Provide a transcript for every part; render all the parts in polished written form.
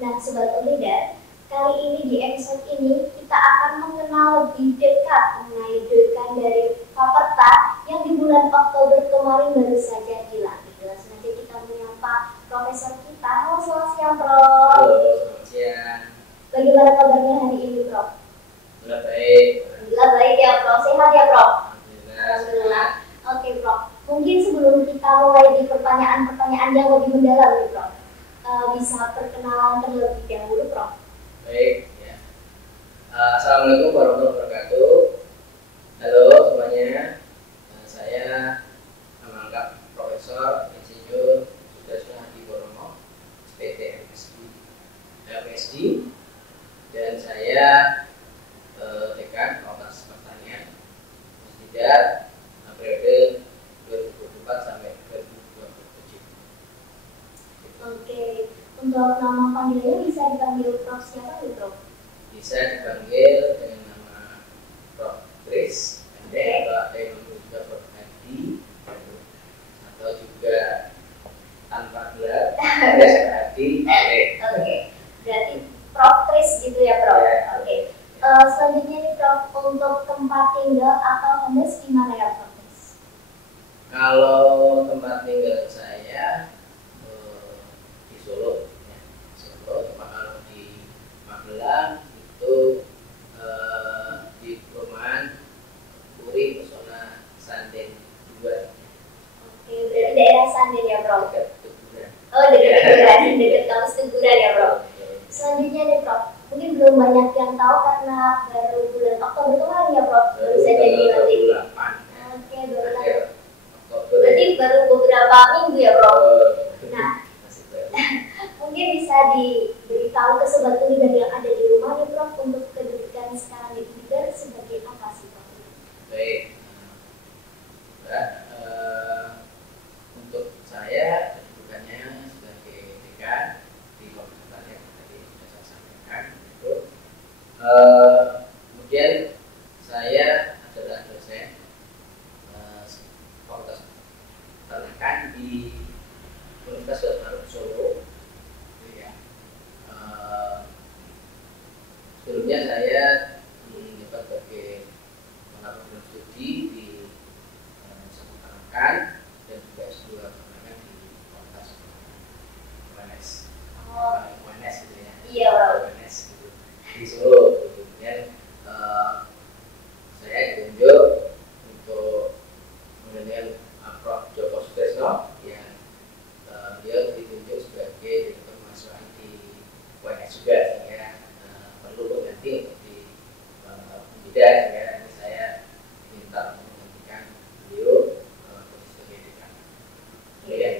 Nah, Sobat Leader, kali ini di episode ini kita akan mengenal lebih dekat mengenai dekan dari Faperta yang di bulan Oktober kemarin baru saja dilantik. Langsung saja kita menyapa Profesor kita. Halo, selamat siang, Prof. Halo, selamat siang. Bagaimana kabarnya hari ini, Prof? Alhamdulillah baik. Alhamdulillah baik ya, Prof. Sehat ya, Prof? Alhamdulillah. Oke, Prof. Mungkin sebelum kita mulai di pertanyaan-pertanyaan yang lebih mendalam nih, Prof, bisa perkenalan terlebih dahulu, Prof. Baik, ya. Assalamualaikum warahmatullahi wabarakatuh. Halo semuanya. Saya nama lengkap Profesor Insinyur Sudarsno Hadi Purnomo, SPT LPSD, dan saya Dekan Fakultas Pertanian Tidak periode 2024 sampai 2027. Oke, untuk nama panggilannya bisa dipanggil Prof siapa nih, Prof? Bisa dipanggil dengan nama Prof Kris, atau ada yang memanggil juga Prof Hadi, atau juga tanpa gelar Prof Hadi. Oke, berarti Prof Kris gitu ya, Prof? Ya. Oke. Selanjutnya nih, Prof, untuk tempat tinggal atau homes di mana ya, Prof? Kalau tempat tinggal saya di Solo, ya. Solo. Cuma kalau di Magelang itu di perumahan Puri Pesona Sanden 2. Oke, berarti daerah Sanden ya, Prof? Dekat Tuguran. Oh, dekat Tuguran, dekat kampus Tuguran ya, Prof? Selanjutnya nih, Prof, mungkin belum banyak yang tahu karena baru bulan Oktober kemarin ya, Prof? Baru saja dilantik. Oke, berarti baru beberapa minggu ya, Prof? Nah, mungkin bisa diberitahu ke Sobat Leader yang ada di rumah nih, Prof, untuk kedudukan sekarang di Leader sebagai apa sih, Prof? Baik, Mbak, untuk saya kedudukannya sebagai dekan di fakultas yang tadi sudah saya sampaikan itu. Kemudian saya adalah dosen fakultas peternakan di Universitas Baru Solo. Ya. Sebelumnya saya menjabat sebagai program studi di peternakan dan juga S2 peternakan di Fakultas UNS. UNS gitu ya. Iya, Prof. UNS gitu. Di Solo. Kemudian saya ditunjuk untuk mengenai Prof Joko Sudarsno yang beliau ditunjuk sebagai direktur mahasiswa di UNS juga, sehingga perlu nanti untuk di bidang, sehingga nanti saya minta untuk menggantikan beliau posisi sebagai dekan. Ya.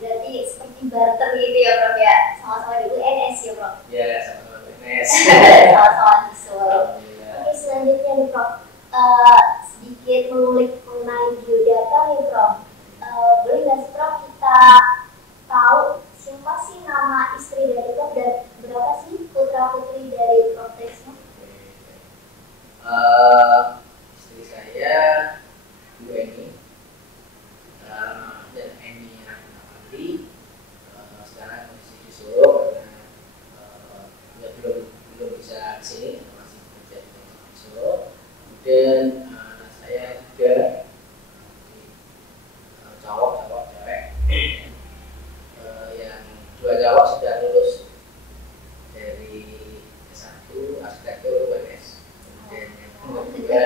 Berarti seperti barter gitu ya, Prof ya? Sama-sama di UNS ya, Prof? Ya, sama-sama UNS. Sama-sama di Solo. Alhamdulillah. Oke, selanjutnya nih, Prof, sedikit mengulik mengenai biodata nih, Prof. Boleh nggak sih, Prof, kita tahu siapa sih nama istri dari Prof dan berapa sih putra putri dari Prof Tresno? Istri saya Bu Eni, dan Eni Rahmawati, sekarang masih di Solo karena belum bisa kesini, masih bekerja di Solo. Kemudian saya juga cowok cewek, yang dua cowok sudah lulus dari S1 arsitektur UNS, kemudian yang kedua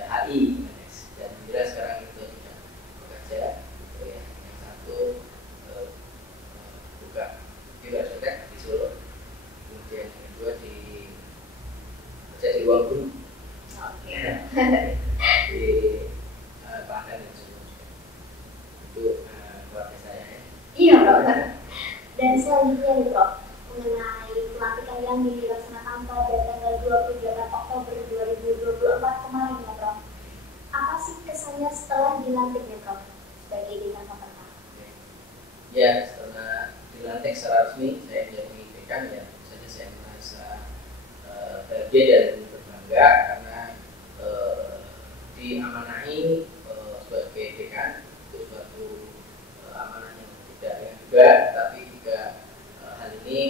HI UNS, dan bila sekarang itu sudah bekerja gitu ya. Yang satu buka di arsitek di Solo, kemudian yang kedua kerja di Ruang Guru di Klaten dan Solo. Itu keluarga saya ya. Iya, Prof. Dan selanjutnya nih, Prof, mengenai pelantikan yang dilaksanakan pada tanggal 28 Oktober 2024 kemarin ya, Prof. Apa sih kesannya setelah dilantiknya, Prof, sebagai dekan Faperta? Ya, setelah dilantik secara resmi saya menjadi dekan, ya tentu saja saya merasa bahagia dan berbangga karena diamanahi sebagai dekan itu suatu amanah yang tidak yang juga, tapi juga hal ini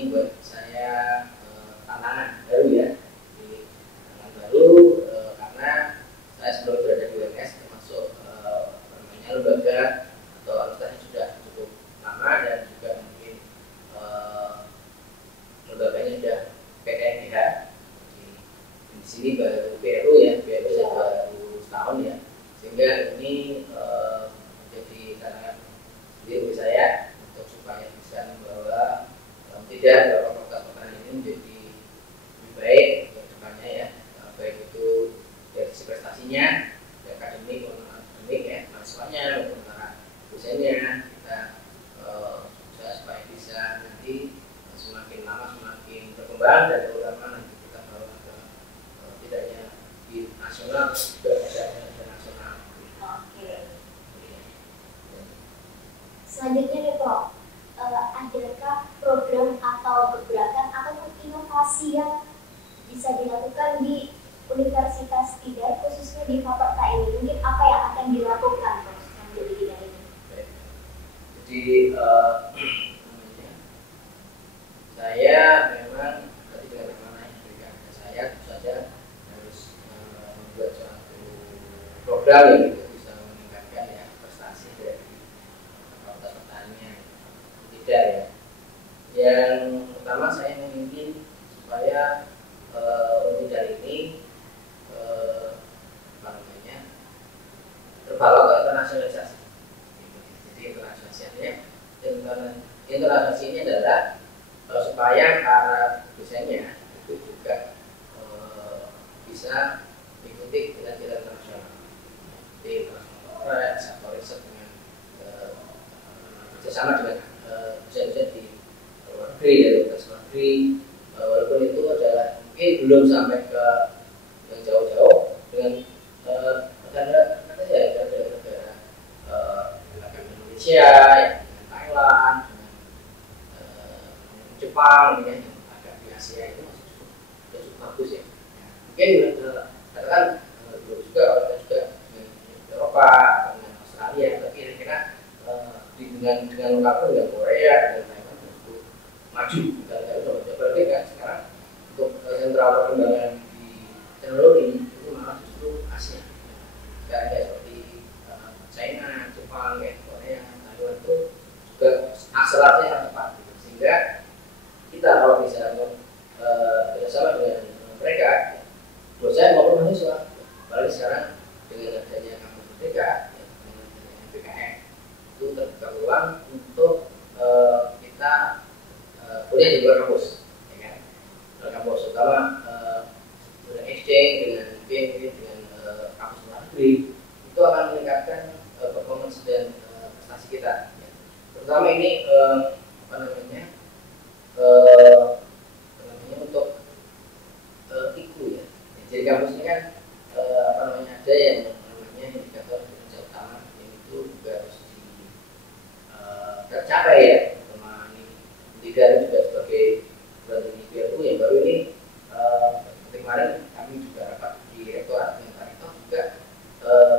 tidak bahwa Fakultas Pertanian ini menjadi lebih baik ke depannya ya, baik itu dari sisi prestasinya, akademik maupun akademik ya, mahasiswanya maupun para dosennya. Kita berusaha supaya bisa nanti semakin lama semakin berkembang, dan terutama nanti kita bawa ke tidak hanya di nasional juga bisa internasional. Oke. Selanjutnya nih Prof, adakah program atau gebrakan ataupun inovasi yang bisa dilakukan di Universitas Tidar khususnya di fakultas ini? Mungkin apa yang akan dilakukan Prof sambil di bidang ini? Jadi saya memang tadi dengan mana ya, saya tentu saja harus membuat suatu program yang itu bisa meningkatkan ya prestasi dari Fakultas Pertanian Tidar ya. Yang pertama saya ingin supaya Tidar ini apa namanya terbawa ke internasionalisasi. Jadi internasionalisasi ini adalah supaya para dosennya itu juga bisa mengikuti dengan internasional. Jadi internasional sektor riset dengan bekerjasama dengan dosen-dosen di luar negeri, dari universitas luar negeri, walaupun itu adalah mungkin belum sampai ke yang jauh-jauh dengan negara-negara Indonesia, ya, dengan Thailand, dengan Jepang, ya, yang agak di Asia itu masih cukup bagus ya. Mungkin katakan belum juga kalau kita juga dengan Eropa, dengan Australia, tapi kira-kira dengan lokal dengan Korea, dengan Thailand cukup maju. Kita apalagi kan sekarang untuk sentral perkembangan di teknologi itu malah justru Asia. Sekarang ya seperti China, Jepang, ya, Korea, Taiwan itu juga akselerasinya sangat cepat, gitu. Sehingga kita kalau misalnya bersama dengan mereka, dosen maupun mahasiswa, apalagi sekarang dengan adanya kampus merdeka, ya, dengan PKN itu terbuka ruang untuk kita kuliah di luar kampus, ya kan? Luar kampus, terutama dengan exchange dengan kampus luar negeri, itu akan meningkatkan performance dan prestasi kita. Ya. Terutama ini apa namanya untuk IQ ya. Jadi kampus ini kan apa namanya ada yang namanya indikator kinerja utama yang itu juga harus tercapai ya. Sama ini Tidar juga sebagai brand IPLU yang baru ini kemarin kami juga rapat di rektorat dengan Pak Rektor juga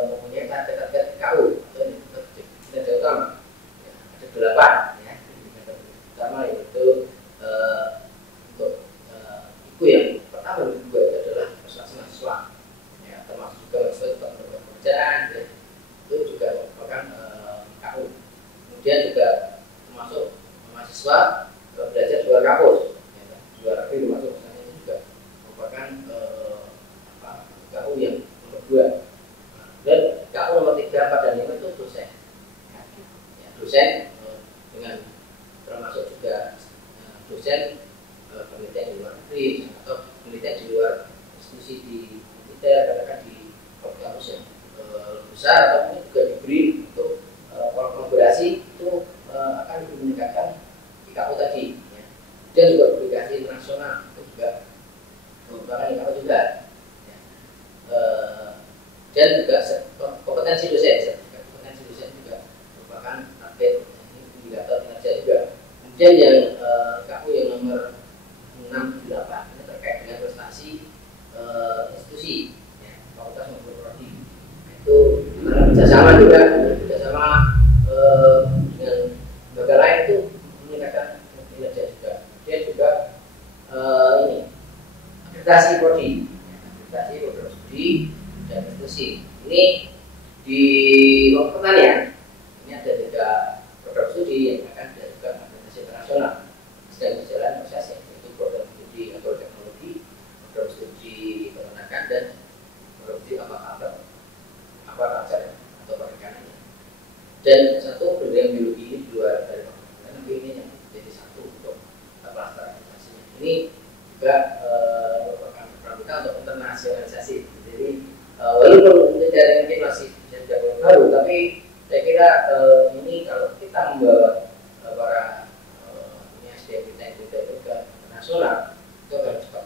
mempunyai target-target KU atau kinerja utama. Ya, ada 8 ya indikator utama, yaitu untuk IQ yang pertama dan kedua itu adalah prestasi mahasiswa, ya, termasuk juga mahasiswa tetap mendapatkan pekerjaan, ya, itu juga merupakan KU. Kemudian juga termasuk mahasiswa belajar di luar kampus, ya, di luar negeri termasuk misalnya itu juga merupakan KU yang nomor 2. Dan KU nomor 3, 4, dan 5 itu dosen, ya, dosen dengan termasuk juga dosen penelitian di luar negeri atau penelitian di luar institusi di kita, katakan di kampus yang besar, atau mungkin juga diberi untuk kolaborasi itu akan meningkatkan IKU tadi, ya. Dan juga publikasi internasional itu juga merupakan IKU juga, ya. Dan juga kompetensi dosen, kompetensi dosen juga merupakan target indikator kinerja juga. Kemudian yang KU yang nomor 6, 8 ini terkait dengan prestasi institusi, ya, fakultas maupun prodi. Itu kerjasama juga, kerjasama dengan lembaga lain itu meningkatkan kinerja juga. Dia juga ini akreditasi prodi, ya, akreditasi program studi dan institusi. Ini di Fakultas Pertanian ini ada 3 program studi yang akan dilakukan akreditasi internasional. Sedang berjalan prosesnya, yaitu program studi agroteknologi, program studi peternakan, dan program studi aquaculture atau perikanan. Dan satu pendidikan biologi ini di luar dari fakultas, tapi ini yang jadi satu untuk kelas juga merupakan program kita untuk internasionalisasi. Jadi walaupun dari mungkin masih jadwal baru, tapi saya kira ini kalau kita membawa para SDM kita itu ke nasional itu akan cepat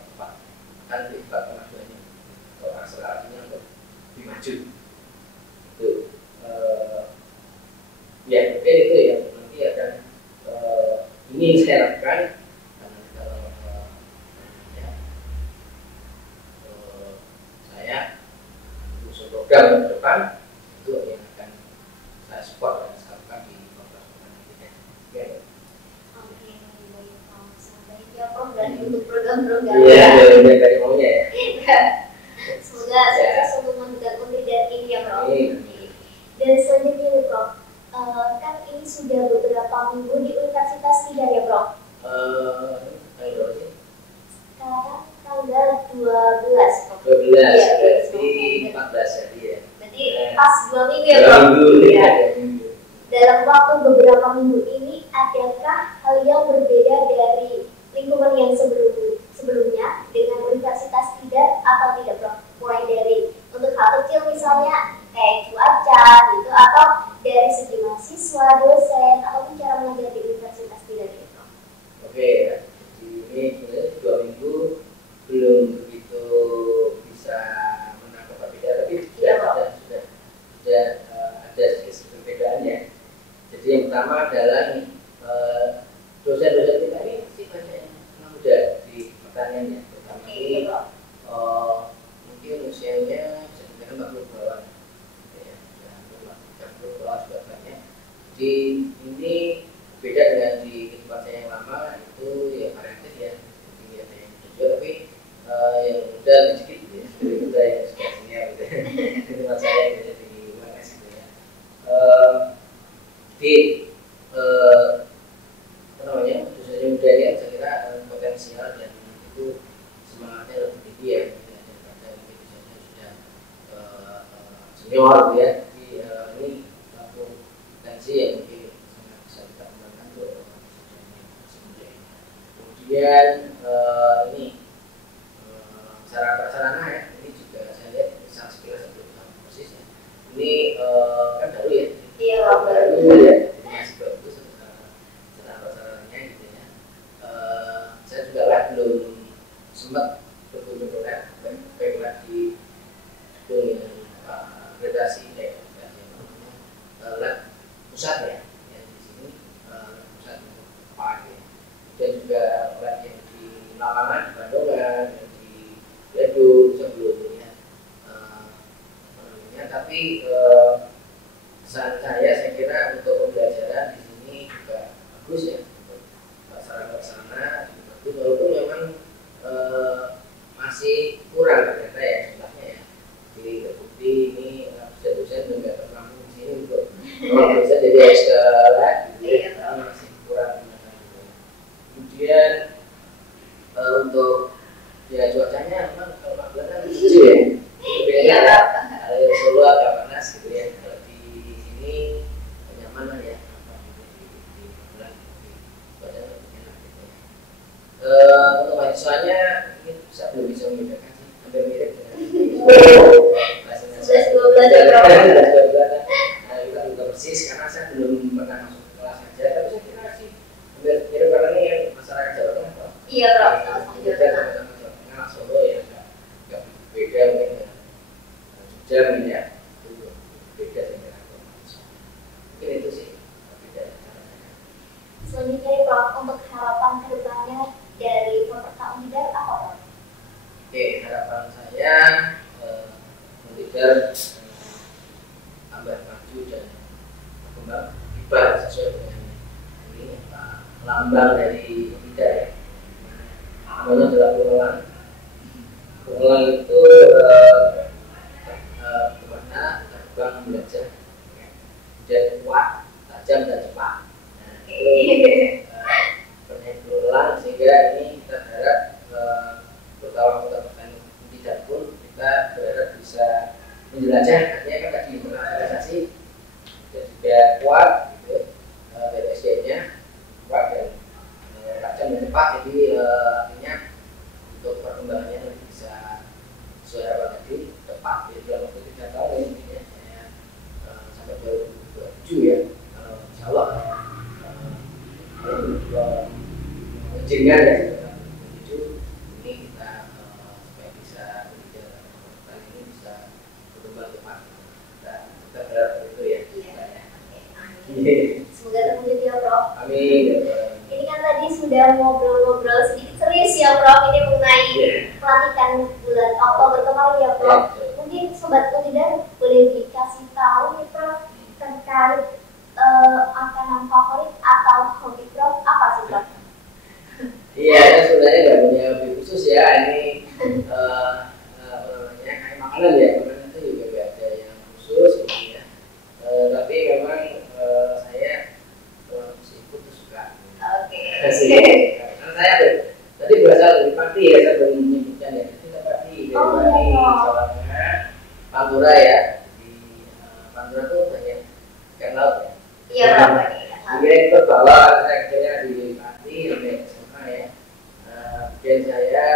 akan lebih cepat kemajuannya, atau akselerasinya untuk lebih maju. Itu ya mungkin itu yang nanti akan ingin saya lakukan. Kalau ya, saya usul program ke depan itu yang akan saya support dan saya lakukan di program nantinya. Oke, baik Prof. Sampai ya Prof dan untuk program-program. Iya, dari maunya ya. Semoga sukses untuk membuat kandidat ini ya Prof. Dan selanjutnya nih Prof, kan ini sudah beberapa minggu di Universitas Tidar ya Prof. Sekarang tanggal 12 Prof. 12, ya, berarti 14 hari ya. Berarti pas 2 minggu ya Prof. Ya. Dalam waktu beberapa minggu ini, adakah hal yang berbeda dari lingkungan yang sebelumnya dengan Universitas Tidar atau tidak Prof? Mulai dari untuk hal kecil misalnya kayak cuaca gitu, atau dari segi mahasiswa, dosen, ataupun cara mengajar di Universitas Tidar gitu Prof? Oke, jadi ini sebenarnya 2 minggu belum begitu bisa menangkap perbedaan, tapi sudah ada sedikit perbedaannya. Jadi yang pertama adalah dosen-dosen kita ini masih banyak yang anak muda di pertaniannya, terutama ini mungkin usianya bisa dikatakan 40 bawah, ya, 40 bawah juga banyak. Jadi ini beda dengan di tempat saya yang lama itu ya variatif ya, jadi ada yang muda tapi yang muda sedikit ya, jadi muda yang sudah senior gitu. Di tempat saya yang jadi UNS gitu ya. Jadi dosen muda ini saya kira potensial dan itu semangatnya lebih tinggi ya daripada dosen sudah senior gitu ya. Jadi ini satu potensi yang mungkin sangat bisa kita kembangkan untuk dosen muda ini. Kemudian ini sarana ya, ini juga saya lihat bisa sekilas satu persis ya. Ini kan baru ya. Iya baru ya. Masih bagus sarana-sarananya gitu ya. Saya juga lah belum sempat berkunjung ke lab, baiklah di akreditasi lab pusat ya, yang di sini pusat apa ya. Dan juga lab yang di lapangan di Bandungan, di Bandung sebelumnya. Tapi saat saya kira untuk pembelajaran di sini juga bagus ya, untuk sarana bagus, walaupun memang masih kurang ternyata ya jumlahnya ya. Jadi terbukti ini dosen juga terlalu di sini untuk dosen jadi harus ke lab gitu ya, masih kurang ternyata gitu. Kemudian untuk ya cuacanya memang kalau Magelang kan lucu ya, beda ya. Solo agak panas gitu ya. Kalau di sini nyaman lah ya, di Magelang cuacanya lebih enak gitu ya. Untuk mahasiswanya ini belum bisa membedakan sih, hampir mirip dengan bahasanya 11-12 ya Prof. Kita juga persis karena saya belum pernah masuk kelas aja, tapi saya kira sih hampir mirip karena ini yang masyarakat Jawa Tengah Prof. Iya Prof, sama-sama Jawa Tengah. Solo ya nggak beda mungkin ya. Jogja mungkin ya itu beda dengan mungkin itu sih beda. Selanjutnya Prof, untuk harapan kedepannya dari Pemerintah Unidar apa Prof? Oke, harapan saya Unidar tambah maju dan berkembang hebat sesuai dengan ini lambang dari Unidar. Namanya adalah pengelolaan. Pengelolaan itu kemana terbang belajar dan kuat, tajam dan cepat. Nah, itu pengelolaan sehingga ini kita berharap terutama kota petani tidak pun kita berharap bisa menjelajah, artinya kan tadi internasionalisasi dan juga kuat gitu, dari SDM-nya kuat dan tajam dan cepat, jadi artinya untuk perkembangannya nanti bisa sesuai apa tadi tepat ya dalam waktu 3 tahun ya intinya saya sampai 2027 ya insya Allah menjengar ya 2027 ini kita supaya bisa berbicara tentang ini bisa berkembang cepat kita berharap itu ya. Semoga terwujud ya Prof. Amin. Ini kan tadi sudah ngobrol-ngobrol sedikit serius ya Prof, ini mengenai pelantikan bulan Oktober kemarin ya Prof. Mungkin Sobat Kutidar boleh dikasih tahu nih Prof terkait makanan favorit atau hobi Prof apa sih Prof? Iya, sebenarnya nggak punya hobi khusus ya, ini apa namanya kayak makanan ya, makanan itu juga nggak ada yang khusus gitu ya. Tapi memang saya kalau seafood tuh suka. Oke. Karena saya tadi berasal dari Pati ya, saya belum menyebutkan ya. Kita Pati dari Pati, Jawa Tengah, Pantura ya. Di Pantura tuh banyak ikan laut ya. Iya Prof. Kemudian terbawa saya kerjanya di Pati sampai SMA ya. Dan saya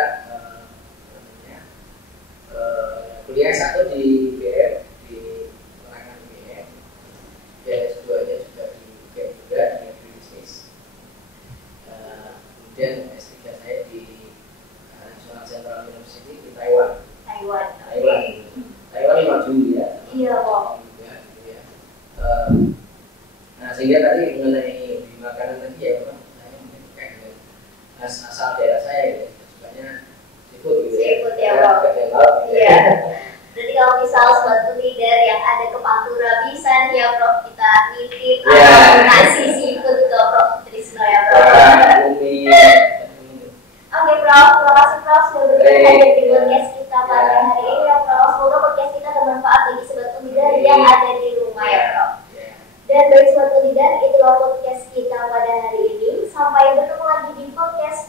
kuliah satu di BM di Penanganan BM. Dan S2-nya juga di UGM juga di Bisnis. Kemudian S3 saya di National Central University di Taiwan. Taiwan yang maju ya. Iya Prof. Ya. Nah sehingga tadi mengenai di makanan tadi ya Pak, saya mungkin kayak asal daerah saya ya, sukanya seafood gitu ya. Seafood ya Prof. Iya. Jadi kalau misal Sobat Kutidar yang ada ke Pantura bisa nih ya Prof kita nitip atau nasi seafood ke Prof Trisno ya Prof. Oke Prof, terima kasih Prof sudah berkenan hadir di podcast kita pada hari ini ya Prof. Semoga podcast kita bermanfaat bagi Sobat Kutidar yang ada di rumah ya Prof. Dan bagi Sobat Kutidar, itulah podcast kita pada hari ini. Sampai bertemu lagi di podcast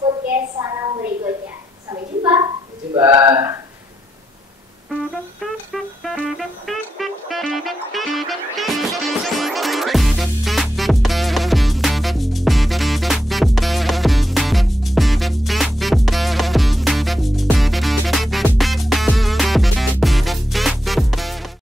Sanam berikutnya. Sampai jumpa. Sampai jumpa.